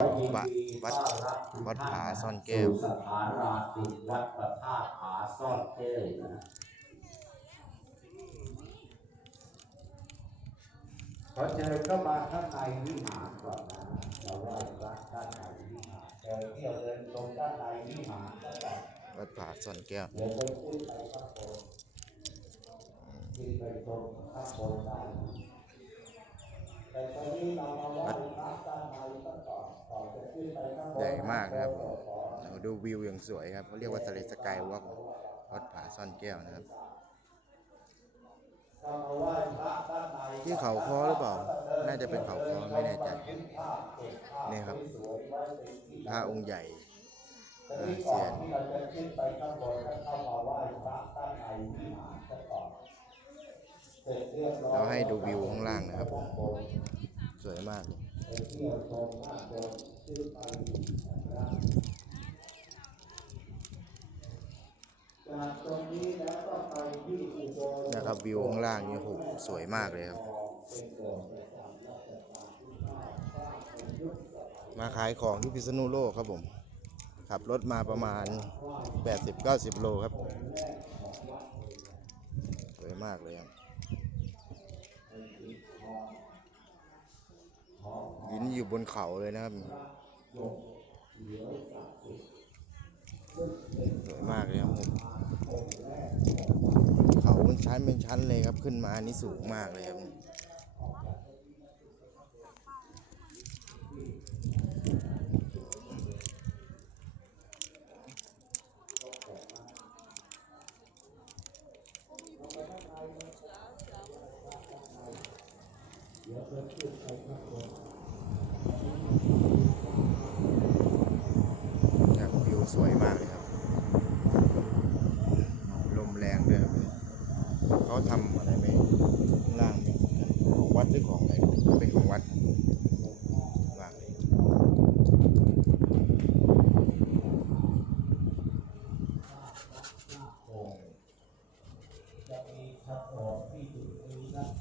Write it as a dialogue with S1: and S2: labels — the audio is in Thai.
S1: วัดวัดวัดผาซ่อนแก้ว
S2: สู่สถาราติวัดพระธาตุผาซ่อนแก้วนะขอเชิญเข้ามาข้างในวิหารก่อนนะเราไหว้พระด้านในวิหารเดินเที่ยวเดินชมด้านในวิหารก็ได้
S1: วัดผาซ่อนแก้ว
S2: เดี๋ยวไปขึ้นไปข้างบนขึ้นไปชมข้างบนได้แต่ตอนนี้เรามาไห ว้พระด้านให
S1: ญ่มากนะครับเราดูวิวอย่างสวยครับเขาเรียกว่าทะเลสกายวอล์กวัดผาซ่อนแก้วนะครับ ที่เขาคอหรือเปล่า น่าจะเป็นเขาคอไม่แน่ใจนี่ครับพระองค์ใหญ่
S2: แต่ที่ก่อเซียบร้อย
S1: เราให้ดูวิวข้างล่างนะครับผม สวยมากเลย
S2: นะครับวิ
S1: วข้างล่างนี่โหสวยมากเลยครับ
S2: มา
S1: ขายของที่พิษณุโลกครับผม ขับรถมาประมาณ 80-90 โลครับ สวยมากเลยครับ นอยู่บนเขาเลยนะครับสวยมากเลยครับผมเขาเป็นชั้นเป็นชั้นเลยครับขึ้นมานี่สูงมากเลยครับครับวิวส วยมากเลยครับ ลมแรงด้วยเขาทำอะไรไหมล่างเป็ของวัดหรือของอะไรเป็นของวัดมากเลยจงนี้